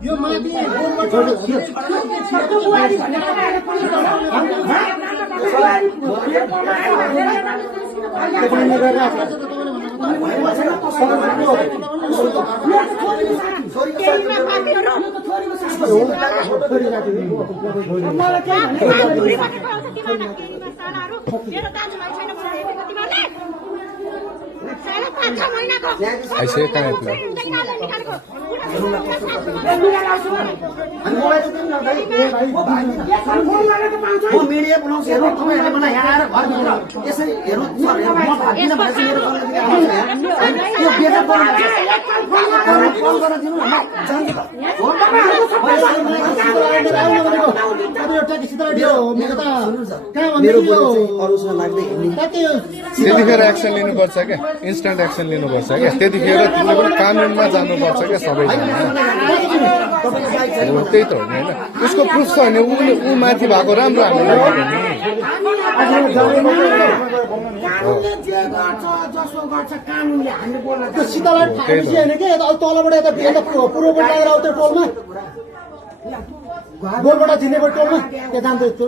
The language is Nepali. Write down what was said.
यो माथि ऐसे कहाँ है म मिडिया बोलाउँछु हेर्नु तपाईँहरूले मलाई यहाँ आएर घरभित्र यसरी हेर्नु म भागिनँ भने चाहिँ मेरो घरदेखि आउँछ यो बेजा कल गर्न दिनु न म जान्छु मेरो बोली चाहिँ अरूसँग लाग्दै हिँड्ने त्यतिखेर एक्सन लिनुपर्छ क्या इन्स्ट्यान्ट एक्सन लिनुपर्छ क्या त्यतिखेर तिमीले पनि कानुनमा जानुपर्छ क्या सबैजना त्यही त हो नि होइन उसको प्रुफ छ भने ऊ माथि भएको राम्रो हामीले त्यो सीतालाई थाहा होइन कि तलबाट यता पूर्वबाट लागेर आउँथ्यो टोलमा गोलबाट झिनेको टोलमा त्यहाँ जान्छ